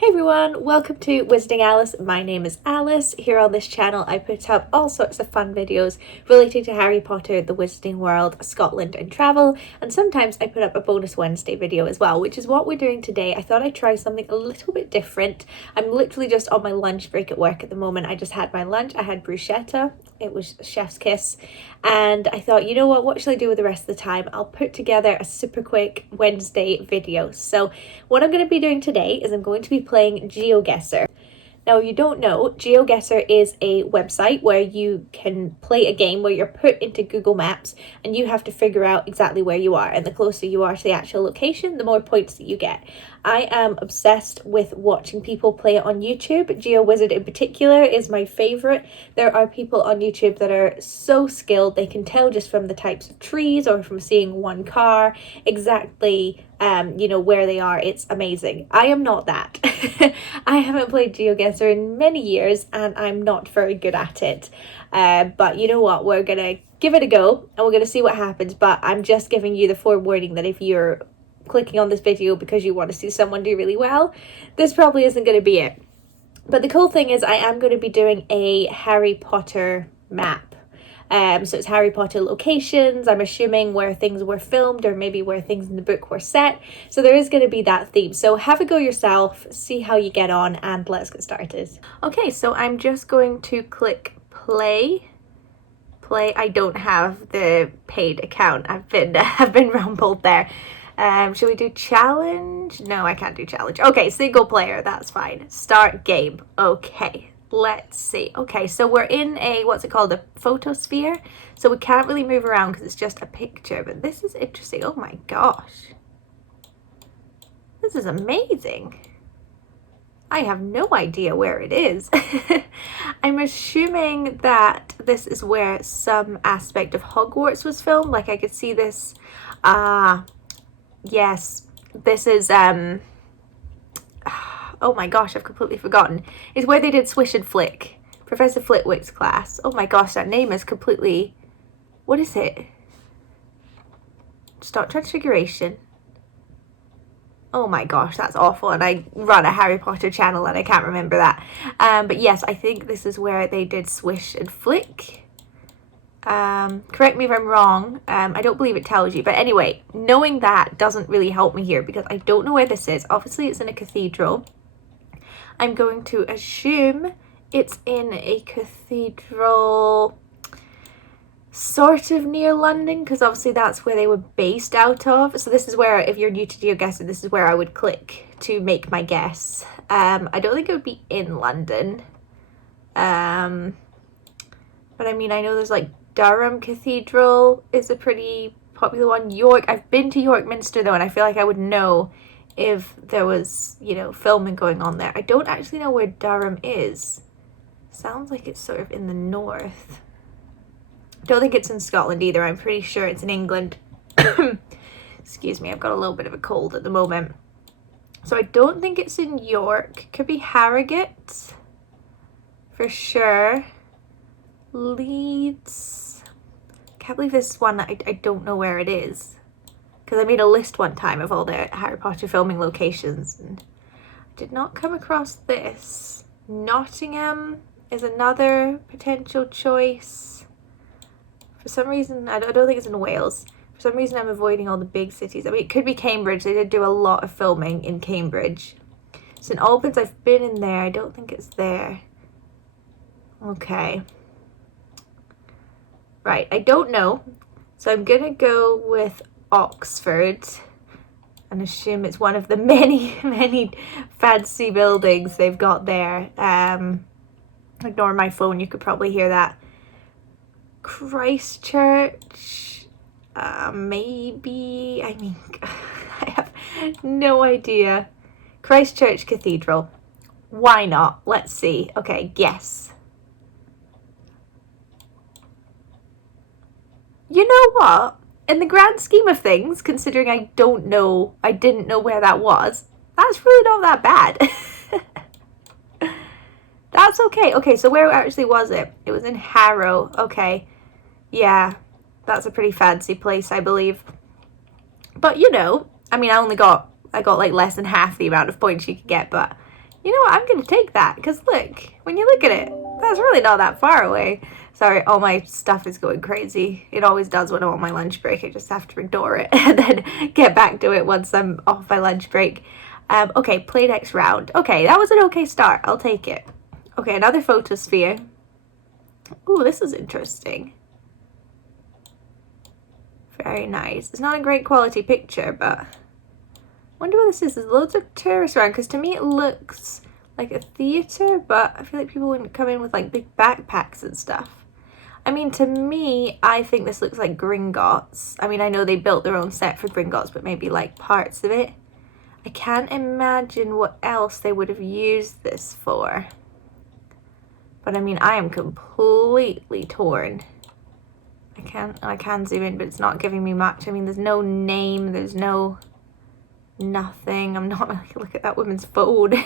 Hey everyone, welcome to Wizarding Alice. My name is Alice. Here on this channel I put up all sorts of fun videos relating to Harry Potter, the Wizarding World, Scotland and travel, and sometimes I put up a bonus Wednesday video as well, which is what we're doing today. I thought I'd try something a little bit different. I'm literally just on my lunch break at work at the moment. I just had my lunch. I had bruschetta. It was chef's kiss, and I thought, you know what should I do with the rest of the time? I'll put together a super quick Wednesday video. So what I'm going to be doing today is I'm going to be playing Geoguessr. Now, if you don't know, Geoguessr is a website where you can play a game where you're put into Google Maps and you have to figure out exactly where you are. And the closer you are to the actual location, the more points that you get. I am obsessed with watching people play it on YouTube. GeoWizard in particular is my favourite. There are people on YouTube that are so skilled, they can tell just from the types of trees or from seeing one car exactly where they are. It's amazing. I am not that. I haven't played Geoguessr in many years and I'm not very good at it. But you know what? We're going to give it a go and we're going to see what happens. But I'm just giving you the forewarning that if you're clicking on this video because you want to see someone do really well, this probably isn't going to be it. But the cool thing is I am going to be doing a Harry Potter map. So it's Harry Potter locations, I'm assuming where things were filmed or maybe where things in the book were set. So there is going to be that theme. So have a go yourself, see how you get on, and let's get started. Okay, so I'm just going to click play. I don't have the paid account. I've been rumbled there. Should we do challenge? No, I can't do challenge. Okay, single player, that's fine. Start game. Okay. Let's see. Okay, so we're in a, what's it called, a photosphere. So we can't really move around because it's just a picture, but this is interesting. Oh my gosh. This is amazing. I have no idea where it is. I'm assuming that this is where some aspect of Hogwarts was filmed. Like I could see this. Yes, this is, oh my gosh, I've completely forgotten. It's where they did Swish and Flick. Professor Flitwick's class. Oh my gosh, that name is completely... What is it? Start Transfiguration. Oh my gosh, that's awful. And I run a Harry Potter channel and I can't remember that. But yes, I think this is where they did Swish and Flick. Correct me if I'm wrong. I don't believe it tells you. But anyway, knowing that doesn't really help me here because I don't know where this is. Obviously, it's in a cathedral. I'm going to assume it's in a cathedral sort of near London because obviously that's where they were based out of. So this is where, if you're new to GeoGuessr, this is where I would click to make my guess. I don't think it would be in London. But I mean, I know there's like Durham Cathedral is a pretty popular one. York, I've been to York Minster though, and I feel like I would know if there was, filming going on there. I don't actually know where Durham is. Sounds like it's sort of in the north. Don't think it's in Scotland either. I'm pretty sure it's in England. Excuse me, I've got a little bit of a cold at the moment. So I don't think it's in York. Could be Harrogate for sure. Leeds. Can't believe this is one that I don't know where it is. Because I made a list one time of all the Harry Potter filming locations and I did not come across this. Nottingham is another potential choice. For some reason, I don't think it's in Wales. For some reason, I'm avoiding all the big cities. I mean, it could be Cambridge. They did do a lot of filming in Cambridge. St Albans, I've been in there. I don't think it's there. Okay. Right, I don't know. So I'm going to go with Oxford and assume it's one of the many fancy buildings they've got there. Ignore my phone, you could probably hear that. Christchurch, maybe, I mean, I have no idea. Christchurch Cathedral, why not? Let's see. Okay, guess. You know what? In the grand scheme of things, considering I didn't know where that was, that's really not that bad. That's okay. Okay, so where actually was it? It was in Harrow. Okay. Yeah, that's a pretty fancy place, I believe. But, I mean, I got like less than half the amount of points you could get, but You know what, I'm going to take that, because look, when you look at it, that's really not that far away. Sorry, all my stuff is going crazy. It always does when I'm on my lunch break. I just have to ignore it and then get back to it once I'm off my lunch break. Okay, play next round. Okay, that was an okay start. I'll take it. Okay, another photosphere. Ooh, this is interesting. Very nice. It's not a great quality picture, but I wonder what this is. There's loads of tourists around, because to me it looks like a theatre, but I feel like people wouldn't come in with like big backpacks and stuff. I mean, to me, I think this looks like Gringotts. I mean, I know they built their own set for Gringotts, but maybe like parts of it. I can't imagine what else they would have used this for. But I mean, I am completely torn. I can zoom in, but it's not giving me much. I mean, there's no name, there's no nothing. I'm not like, look at that woman's phone.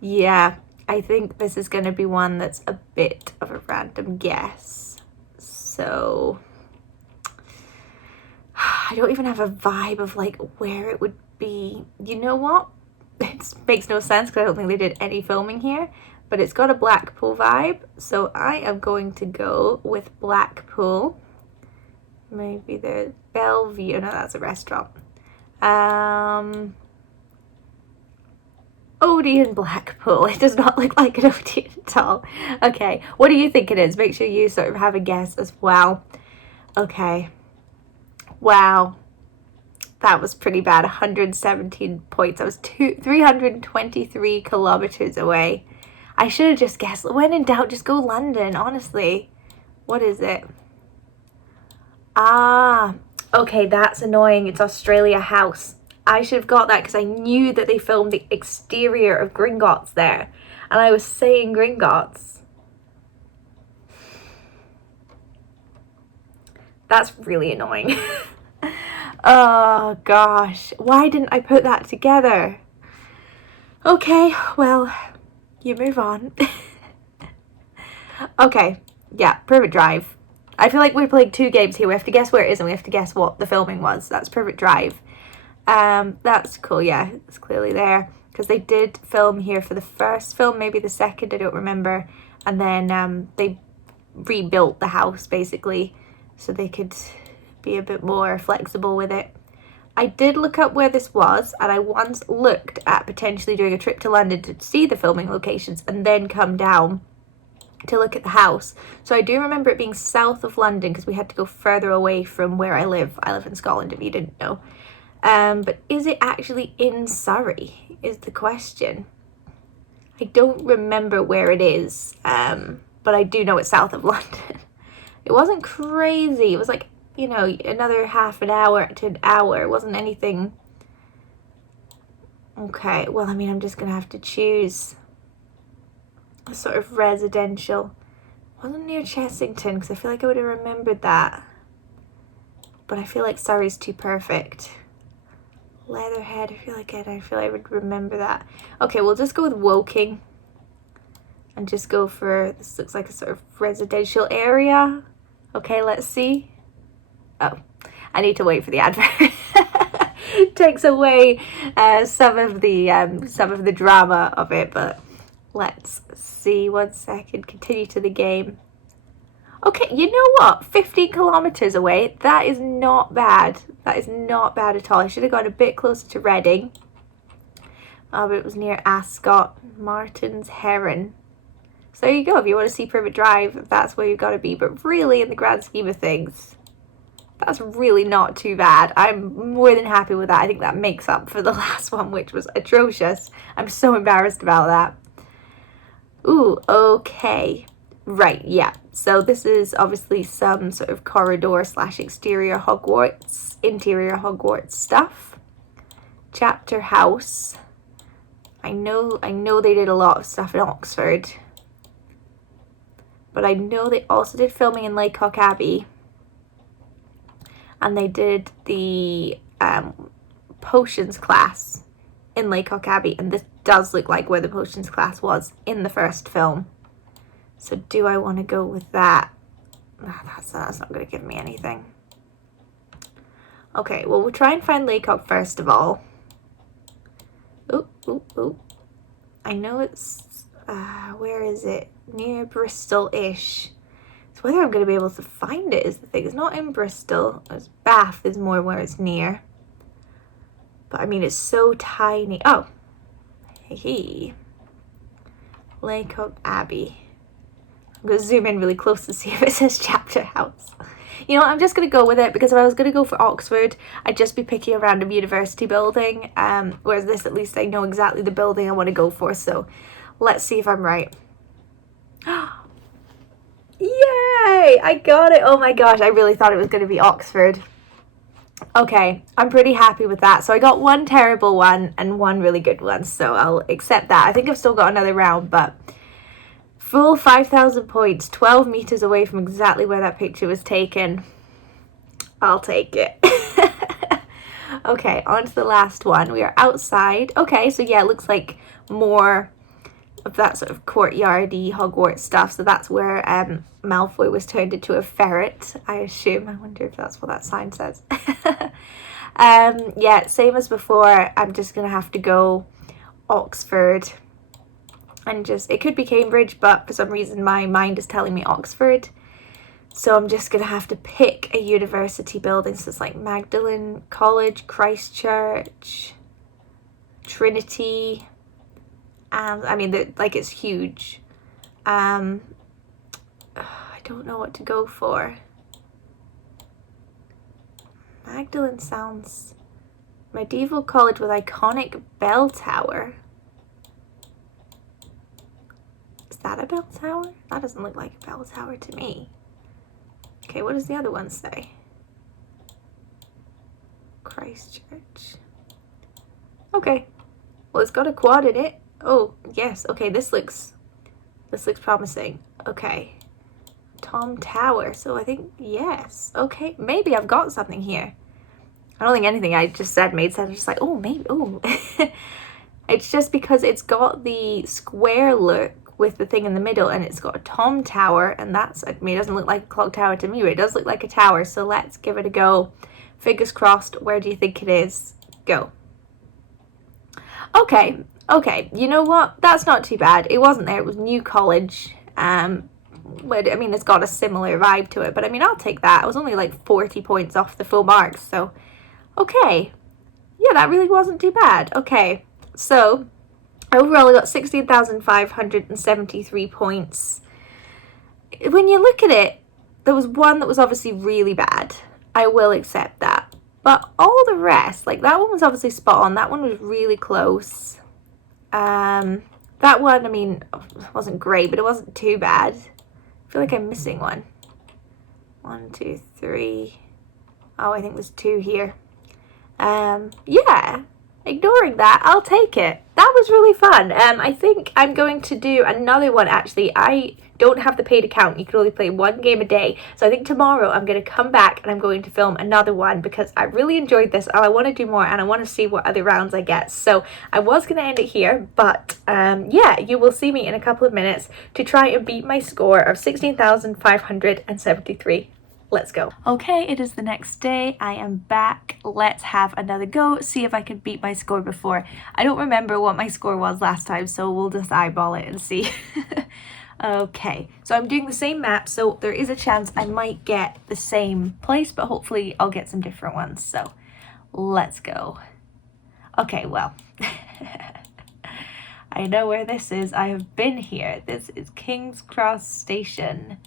Yeah, I think this is going to be one that's a bit of a random guess. So I don't even have a vibe of like where it would be. You know what? It makes no sense because I don't think they did any filming here, but it's got a Blackpool vibe. So I am going to go with Blackpool. Maybe the Bellevue. No, that's a restaurant. Odeon Blackpool. It does not look like an Odeon at all. Okay, what do you think it is? Make sure you sort of have a guess as well. Okay. Wow. That was pretty bad. 117 points. I was 323 kilometers away. I should have just guessed. When in doubt, just go London, honestly. What is it? Ah, okay, that's annoying. It's Australia House. I should have got that because I knew that they filmed the exterior of Gringotts there. And I was saying Gringotts. That's really annoying. Oh gosh, why didn't I put that together? Okay, well, you move on. Okay, yeah, Privet Drive. I feel like we're playing two games here. We have to guess where it is and we have to guess what the filming was. That's Privet Drive. That's cool, yeah, it's clearly there. Because they did film here for the first film, maybe the second, I don't remember. And then they rebuilt the house, basically, so they could be a bit more flexible with it. I did look up where this was, and I once looked at potentially doing a trip to London to see the filming locations and then come down to look at the house. So I do remember it being south of London because we had to go further away from where I live. I live in Scotland, if you didn't know. But is it actually in Surrey is the question. I don't remember where it is, but I do know it's south of London. It wasn't crazy. It was like, you know, another half an hour to an hour. It wasn't anything. Okay, well, I mean, I'm just going to have to choose a sort of residential. It wasn't near Chessington because I feel like I would have remembered that. But I feel like Surrey's too perfect. Leatherhead, I feel like I would remember that. Okay, we'll just go with Woking. And just go for, this looks like a sort of residential area. Okay, let's see. Oh, I need to wait for the advert. It takes away some of the drama of it, but let's see. 1 second. Continue to the game. Okay, you know what? 15 kilometers away. That is not bad. That is not bad at all. I should have gone a bit closer to Reading. Oh, but it was near Ascot, Martin's Heron. So there you go. If you want to see Privet Drive, that's where you've got to be. But really, in the grand scheme of things, that's really not too bad. I'm more than happy with that. I think that makes up for the last one, which was atrocious. I'm so embarrassed about that. Ooh, okay. Right, yeah. So this is obviously some sort of corridor / exterior Hogwarts, interior Hogwarts stuff. Chapter House. I know they did a lot of stuff in Oxford. But I know they also did filming in Laycock Abbey. And they did the potions class in Laycock Abbey. And this does look like where the potions class was in the first film. So do I want to go with that? That's not going to give me anything. Okay, well, we'll try and find Laycock first of all. Ooh, ooh, ooh. I know it's, where is it? Near Bristol-ish. So whether I'm going to be able to find it is the thing. It's not in Bristol. It's Bath is more where it's near. But I mean, it's so tiny. Oh, hey, Laycock Abbey. I'm going to zoom in really close to see if it says chapter house. You know, I'm just going to go with it, because if I was going to go for Oxford, I'd just be picking a random university building. Whereas this, at least I know exactly the building I want to go for. So let's see if I'm right. Yay! I got it! Oh my gosh, I really thought it was going to be Oxford. Okay, I'm pretty happy with that. So I got one terrible one and one really good one. So I'll accept that. I think I've still got another round, but full 5,000 points, 12 meters away from exactly where that picture was taken. I'll take it. Okay, on to the last one. We are outside. Okay, so yeah, it looks like more of that sort of courtyardy Hogwarts stuff. So that's where Malfoy was turned into a ferret, I assume. I wonder if that's what that sign says. Yeah, same as before. I'm just gonna have to go Oxford, and just, it could be Cambridge, but for some reason my mind is telling me Oxford. So I'm just gonna have to pick a university building. So it's like Magdalen College, Christchurch, Trinity. I mean, like, it's huge. I don't know what to go for. Magdalen sounds... Medieval college with iconic bell tower. Is that a bell tower? That doesn't look like a bell tower to me. Okay, what does the other one say? Christchurch. Okay. Well, it's got a quad in it. Oh, yes. Okay, this looks promising. Okay. Tom Tower. So I think, yes. Okay, maybe I've got something here. I don't think anything I just said made sense. I'm just like, oh, maybe. Oh. It's just because it's got the square look with the thing in the middle, and it's got a Tom Tower, and that's, I mean, it doesn't look like a clock tower to me, but it does look like a tower. So let's give it a go. Fingers crossed. Where do you think it is? Go. Okay. Okay, you know what? That's not too bad. It wasn't there. It was New College. But I mean, it's got a similar vibe to it. But I mean, I'll take that. I was only like 40 points off the full marks. So, okay. Yeah, that really wasn't too bad. Okay, so overall I got 16,573 points. When you look at it, there was one that was obviously really bad. I will accept that. But all the rest, like that one was obviously spot on. That one was really close. That one, I mean, wasn't great, but it wasn't too bad. I feel like I'm missing one. 1, 2, 3. Oh, I think there's 2 here. Yeah, ignoring that, I'll take it. That was really fun. I think I'm going to do another one, actually. I don't have the paid account. You can only play 1 game a day. So I think tomorrow I'm going to come back and I'm going to film another one, because I really enjoyed this and I want to do more, and I want to see what other rounds I get. So I was going to end it here, but yeah, you will see me in a couple of minutes to try and beat my score of 16,573. Let's go. Okay, it is the next day. I am back. Let's have another go. See if I can beat my score before. I don't remember what my score was last time, so we'll just eyeball it and see. Okay, so I'm doing the same map, so there is a chance I might get the same place, but hopefully I'll get some different ones. So let's go. Okay, well, I know where this is. I have been here. This is King's Cross Station.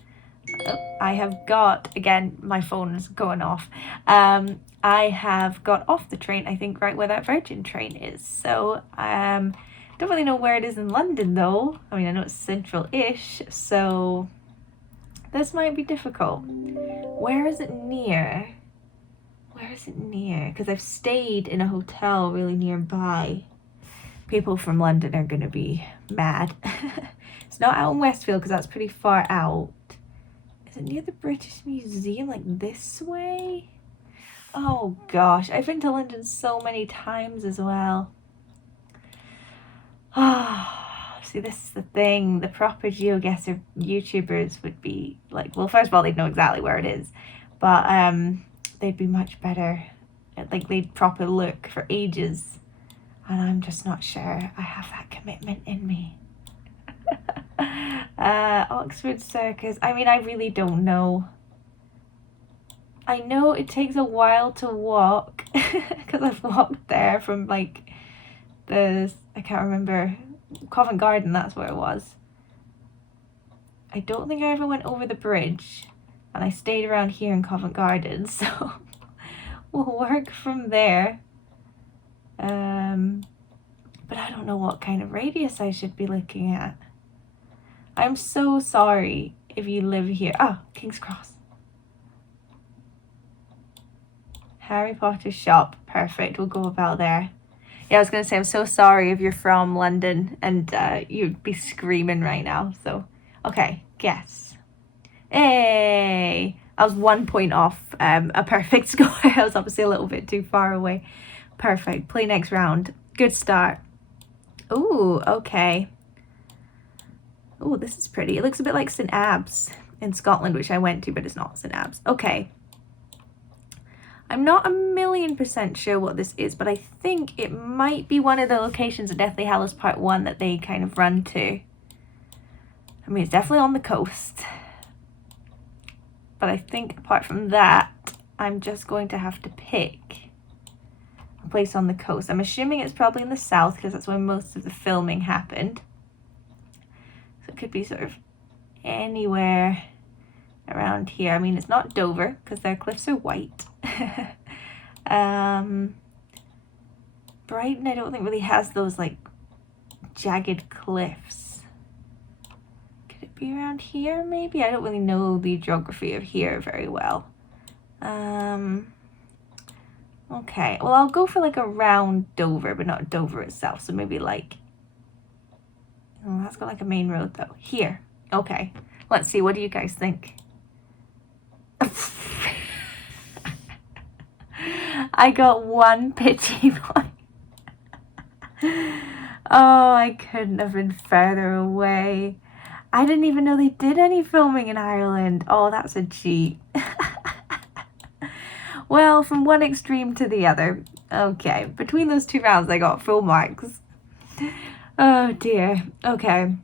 I have got, again, my phone is going off. I have got off the train, I think, right where that Virgin train is. So, don't really know where it is in London, though. I mean, I know it's central-ish, so this might be difficult. Where is it near? Where is it near? Because I've stayed in a hotel really nearby. People from London are going to be mad. It's not out in Westfield, because that's pretty far out. Is it near the British Museum, like this way? Oh gosh, I've been to London so many times as well. Ah, see, this is the thing. The proper Geoguessr YouTubers would be like, well, first of all, they'd know exactly where it is, but they'd be much better. Like, they'd proper look for ages. And I'm just not sure I have that commitment in me. Oxford Circus. I mean, I really don't know. I know it takes a while to walk because I've walked there from like I can't remember, Covent Garden, that's where it was. I don't think I ever went over the bridge, and I stayed around here in Covent Garden, so we'll work from there. But I don't know what kind of radius I should be looking at. I'm so sorry if you live here. Oh, King's Cross. Harry Potter shop. Perfect. We'll go about there. Yeah, I was going to say, I'm so sorry if you're from London and you'd be screaming right now. So, okay, guess. Hey! I was 1 point off a perfect score. I was obviously a little bit too far away. Perfect. Play next round. Good start. Ooh, okay. Ooh, this is pretty. It looks a bit like St. Abbs in Scotland, which I went to, but it's not St. Abbs. Okay. I'm not 1,000,000% sure what this is, but I think it might be one of the locations of Deathly Hallows Part 1 that they kind of run to. I mean, it's definitely on the coast. But I think apart from that, I'm just going to have to pick a place on the coast. I'm assuming it's probably in the south because that's where most of the filming happened. So it could be sort of anywhere around here. I mean, it's not Dover because their cliffs are white. Brighton, I don't think really has those like jagged cliffs. Could it be around here maybe? I don't really know the geography of here very well. Okay, well, I'll go for like around Dover, but not Dover itself. So maybe like, oh, that's got like a main road though. Here. Okay, let's see. What do you guys think? I got 1 pity point. Oh, I couldn't have been further away. I didn't even know they did any filming in Ireland. Oh, that's a cheat. Well, from one extreme to the other. Okay, between those 2 rounds, I got full marks. Oh dear. Okay.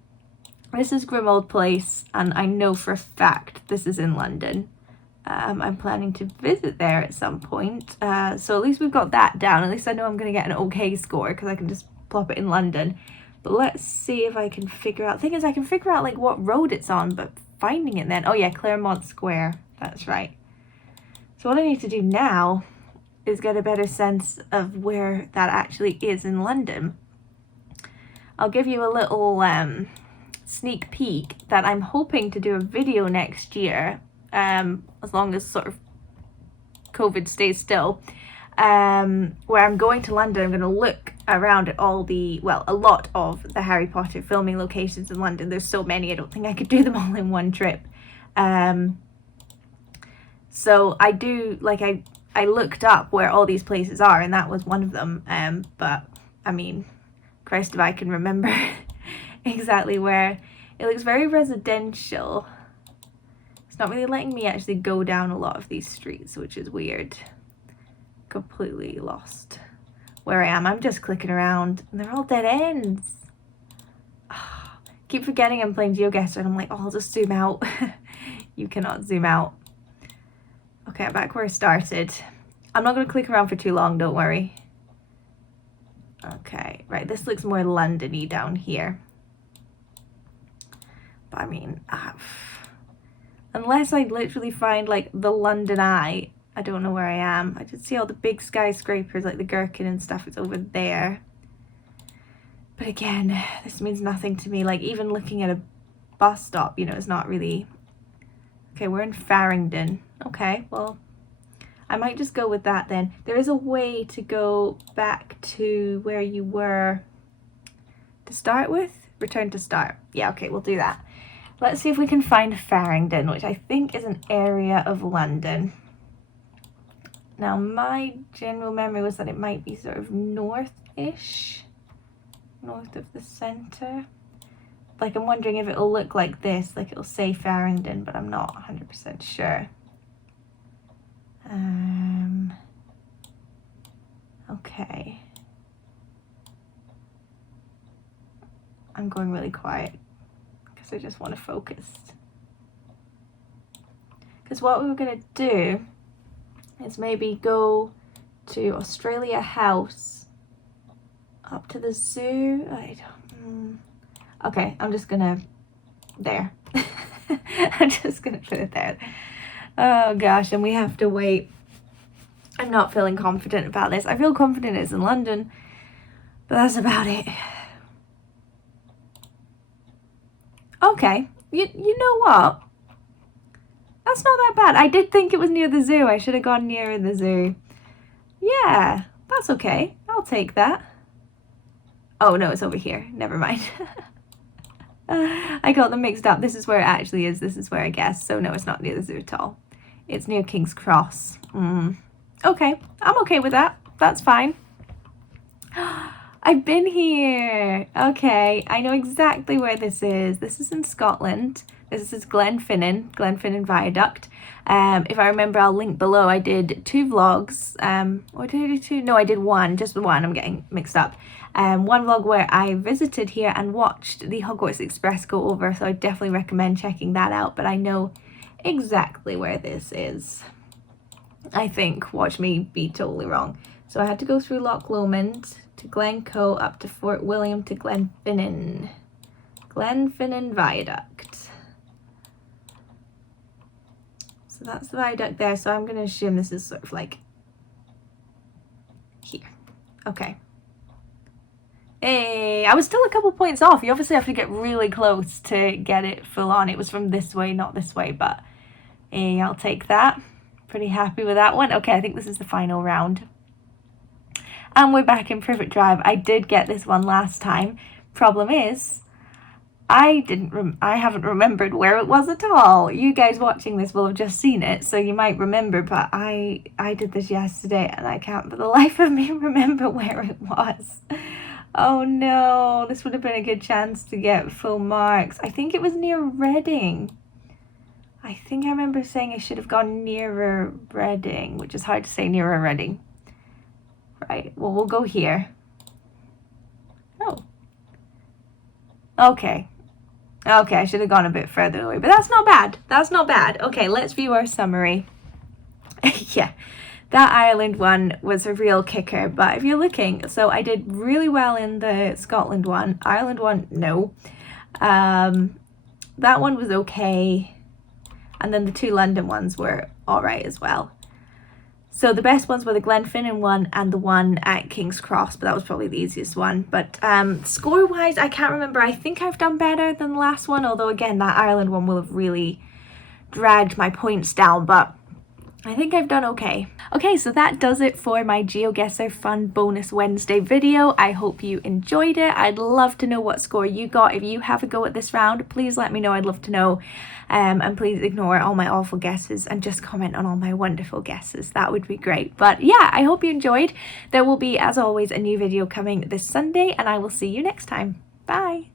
This is Grimold Place, and I know for a fact this is in London. I'm planning to visit there at some point. So at least we've got that down. At least I know I'm going to get an okay score because I can just plop it in London. But let's see if I can figure out... The thing is, I can figure out like what road it's on, but finding it then... Oh yeah, Claremont Square. That's right. So what I need to do now is get a better sense of where that actually is in London. I'll give you a little sneak peek that I'm hoping to do a video next year. As long as sort of COVID stays still, where I'm going to London. I'm going to look around at all the, well, a lot of the Harry Potter filming locations in London. There's so many, I don't think I could do them all in one trip. So I do, like, I looked up where all these places are, and that was one of them. But, I mean, Christ, if I can remember exactly where. It looks very residential. It's not really letting me actually go down a lot of these streets, which is weird. Completely lost where I am. I'm just clicking around and they're all dead ends. Oh, keep forgetting I'm playing Geoguessr and I'm like, oh, I'll just zoom out. You cannot zoom out. Okay, I'm back where I started. I'm not going to click around for too long, don't worry. Okay, right, this looks more London-y down here. But I mean, unless I literally find like the London Eye, I don't know where I am. I did see all the big skyscrapers like the Gherkin and stuff. It's over there. But again, this means nothing to me. Like even looking at a bus stop, you know, it's not really... Okay, we're in Farringdon. Okay, well, I might just go with that then. There is a way to go back to where you were to start with. Return to start. Yeah, okay, we'll do that. Let's see if we can find Farringdon, which I think is an area of London. Now, my general memory was that it might be sort of north-ish, north of the centre. Like, I'm wondering if it'll look like this, like it'll say Farringdon, but I'm not 100% sure. Okay. I'm going really quiet because I just want to focus. Because what we were going to do is maybe go to Australia House, up to the zoo. Okay, I'm just gonna, there. I'm just gonna put it there. Oh gosh, and we have to wait. I'm not feeling confident about this. I feel confident it's in London, but that's about it. Okay, you know what? That's not that bad. I did think it was near the zoo. I should have gone nearer the zoo. Yeah, that's okay. I'll take that. Oh no, it's over here. Never mind. I got them mixed up. This is where it actually is. This is where I guess. So no, it's not near the zoo at all. It's near King's Cross. Okay, I'm okay with that. That's fine. I've been here. Okay, I know exactly where this is. This is in Scotland. This is Glenfinnan Viaduct. If I remember, I'll link below. I did 2 vlogs. Or did I do 2? No, I did 1. Just the 1. I'm getting mixed up. One vlog where I visited here and watched the Hogwarts Express go over. So I definitely recommend checking that out. But I know exactly where this is. I think. Watch me be totally wrong. So I had to go through Loch Lomond to Glencoe up to Fort William to Glenfinnan. Glenfinnan Viaduct. So that's the viaduct there. So I'm going to assume this is sort of like here. Okay. Hey, I was still a couple points off. You obviously have to get really close to get it full on. It was from this way, not this way, but hey, I'll take that. Pretty happy with that one. Okay, I think this is the final round. And we're back in Privet Drive. I did get this one last time. Problem is, I haven't remembered where it was at all. You guys watching this will have just seen it, so you might remember, but I did this yesterday and I can't for the life of me remember where it was. Oh no, this would have been a good chance to get full marks. I think it was near Reading. I think I remember saying I should have gone nearer Reading, which is hard to say, nearer Reading. Right, well, we'll go here. Oh. Okay. Okay, I should have gone a bit further away, but that's not bad. That's not bad. Okay, let's view our summary. Yeah, that Ireland one was a real kicker, but if you're looking, so I did really well in the Scotland one. Ireland one, no. That one was okay. And then the 2 London ones were all right as well. So the best ones were the Glenfinnan one and the one at King's Cross, but that was probably the easiest one. But score-wise, I can't remember. I think I've done better than the last one, although again, that Ireland one will have really dragged my points down, but I think I've done okay. Okay, so that does it for my Geoguessr Fun Bonus Wednesday video. I hope you enjoyed it. I'd love to know what score you got. If you have a go at this round, please let me know. I'd love to know. And please ignore all my awful guesses and just comment on all my wonderful guesses. That would be great. But yeah, I hope you enjoyed. There will be, as always, a new video coming this Sunday, and I will see you next time. Bye!